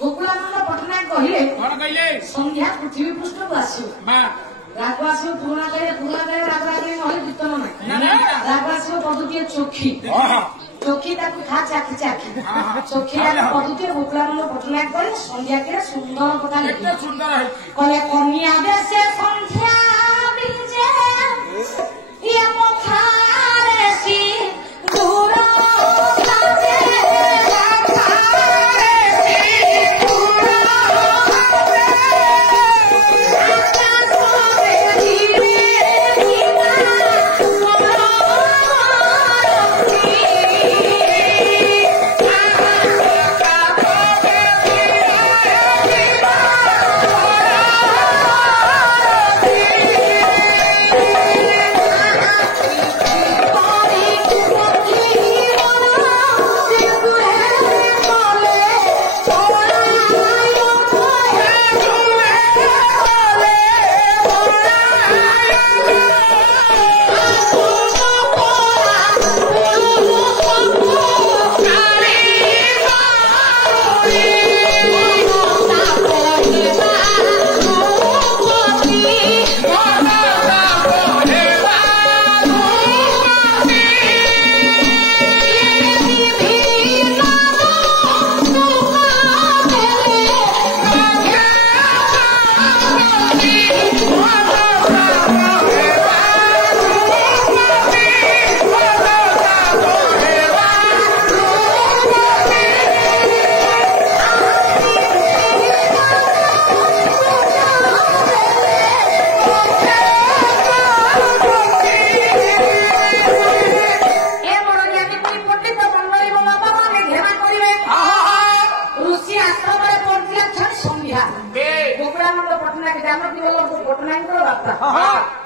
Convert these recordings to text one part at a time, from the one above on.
गोकुलानंद पटनायक कहले संध्या पृथ्वी पृष्ठ को आसो राग आसो पुराणा करे राग आगे नहले कीर्तन ना राग आसो पदुटिए चोखी चोखी ताकू खा चाखी चाखी चोखी पदुटिए गोकुलानंद पटनायक कहले संध्या के सुंदर कथा लिखले कहले कन्या बेसे संध्या बिजे ये मुखारे सी दूर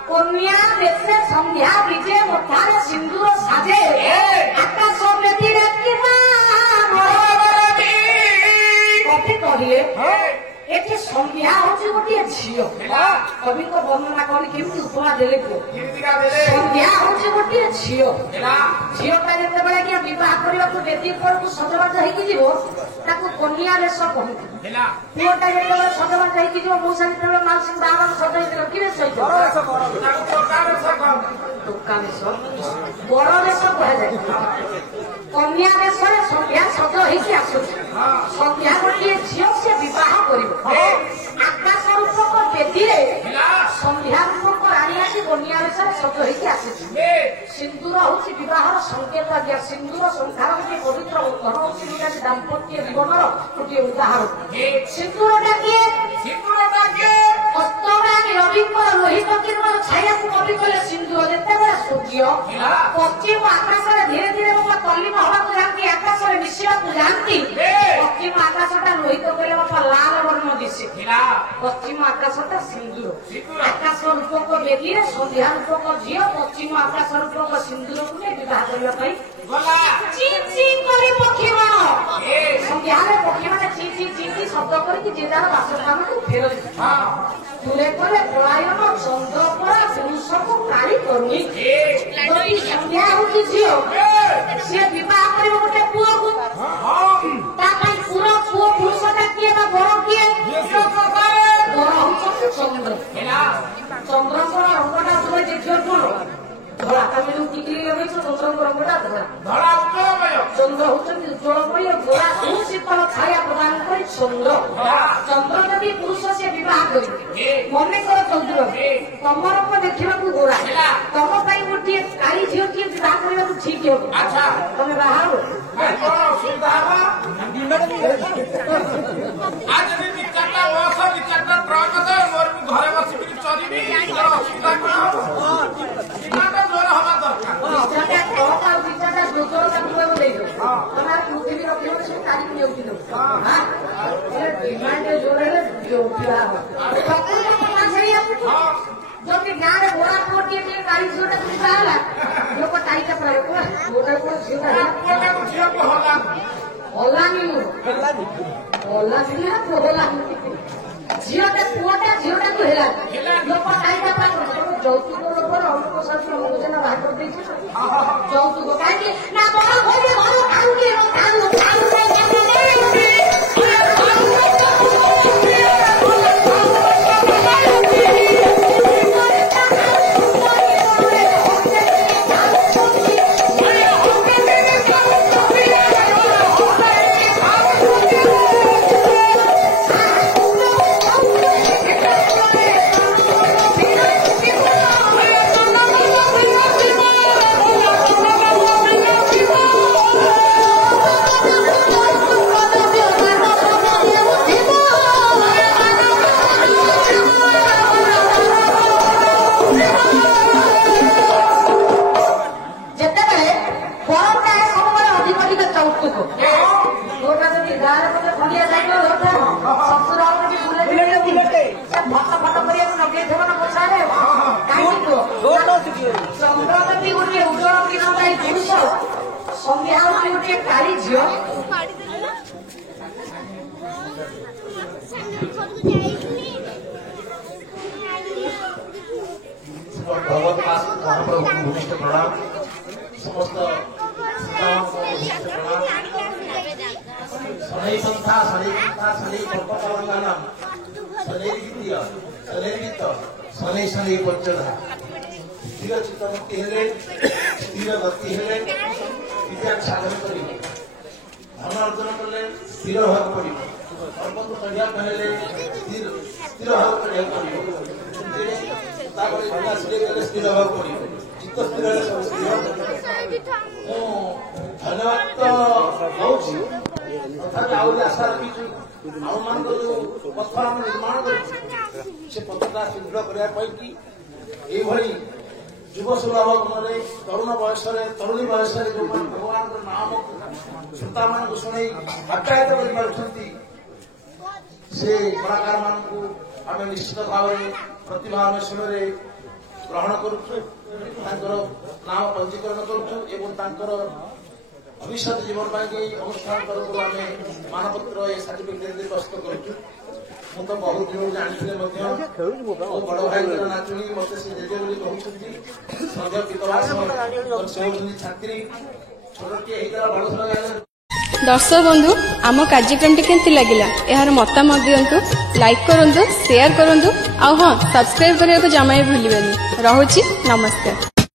कन्या बेसे संध्या विजय मुखारे सिंदूर साजे आकाश बेटीरे कथि कहले एठी संध्या होची गोटे झियो कवि को वर्णना करी केमती उपमा देले संध्या होची गोटे झियो झियोटा जेते बेले कि विवाह करबा को बेटी पर को सजबाज हेकि जीवो ताको कन्या बेस कहती पुओटा जेते बेले सजबाज हेकि जीवो मौसा जेते बेले मानसिक बाबा सजै दिलो कि बेस होइतो टोका बेस बड़ बेस कहे जाय कन्या बेस संध्या सज हेकि आसु संध्या गोटे झियो से विवाह करिवो आकाश रूपक बेटी रे संध्या रूपक रानी आसी कन्या बेस सज हेकि आसी सिंदूर होची विवाहर संकेत आज्ञा सिंदूर संसार के पवित्र बंधन होची दाम्पत्य जीवनर गोटे उदाहरण सिंदूरटा किए हस्तरानी रविकर रोहित किरण छाया को कवि कले सिंदूर जेते बेले सूर्य पश्चिम आकाश रे धीरे धीरे बाबा तल्लीन हवा को जानती आकाश रे मिशिया को जानती पश्चिम आकाशटा रोहित कले बाबा लाल वर्ण दिसे पश्चिम आकाशटा सिंदूर आकाश रूपक बेटी रे संध्या रूपक झियो पश्चिम आकाश रूपक सिंदूर को विवाह करबा पई गला ची ची करे पक्षी मान संध्या रे पक्षी माने ची ची ची ची शब्द करी कि जेदार वासस्थान को फेरल तुरे करे पलायन चंद्रपरा पुरुष को काली करूनी जदि संध्या होची झियो से विवाह करबो गोटे पुओ को ता पई पूरा पुओ पुरुषटा किए बा बड़ किए बड़ होची चंद्र चंद्र को रंगटा तुरे देखियो कोन धड़ा तमे जो टिकली लगैछ चंद्र को रंगटा धड़ा उज्ज्वलमय चंद्र होचन उज्ज्वलमय धड़ा शीतल छाया प्रदान करी चंद्र जदि पुरुष से विवाह करी मने कर चंद्र तमर को देखिबा को गोरा तम पई गोटे काली झियो की विवाह करबा को ठीक हो अच्छा तमे बाहर हो सुविधा बा आज भी निकटा वास निकटा ट्रक दे मोर घरे बसी भी चलीबी सुविधा को निकटा जोर हवा दरकार निकटा ट्रक आ निकटा जोर का को दे दो तमार कुटी भी रखियो से काली को योगी दो हां ये डिमांड जोर है जो विवाह हो जब गाँव में घोड़ा पोटी के गाड़ी जोड़ा कुछ आला लोग टाइट पर को घोड़ा को जीवा झियो को होला नहीं होला नहीं होला झियो के पुआटा झियोटा को हेला लोग टाइट पर যৌতুক উপর অল্প শাস্ত্র আলোচনা বাহার করে দিয়েছে যৌতুক কাজে না বড় হয়ে বড় কাউকে गाँव में खलिया साइकेल धरता ससुर भी बुलेट फटा फटा करिया नगे थे ना पछारे काई तो चंद्रवती गोटे उज्जवल किरणदायी पुरुष संध्या गोटे काली झियो भगवत महाप्रभु भूमिष्ठ प्रणाम समस्त शनै पंथा शनै पर्वतालंघनम शनै गीत शनै शनै पंचधा स्थिर चित्तमुक्ति हेले स्थिर गति हेले विद्या साधन करी धन अर्जन कले स्थिर होगा पड़ो पर्वत चढ़िया कहले स्थिर होगा पड़ो स्थिर होगा पड़ो चित्त स्थिर धन्यवाद तो तथापि आहरी आशा रखी आम मान जो पथ आम निर्माण कर पथटा सुदृढ़ करने कि युव सुलभ गुण तरुण बयस तरुणी बयस जो भगवान नाम श्रोता मान शुणी आप्यायित कर से कलाकार मान आम निश्चित भाव प्रतिभा अन्वेषण ग्रहण करुचु नाम पंजीकरण करुचु भविष्य जीवन अनुष्ठान तरफ आम मानपत्र ये सर्टिफिकेट प्रस्तुत करुचु मु तो बहुत दिन जानी बड़ भाई नाचुणी मत से जेजे बोली कहते छात्री छोटे दर्शक बंधु आम कार्यक्रम केमती लगिला यार मतामत दिंतु लाइक करूँ शेयर करूँ आ हाँ सब्सक्राइब करने को जमा भी भूलिए। रहुछि नमस्कार।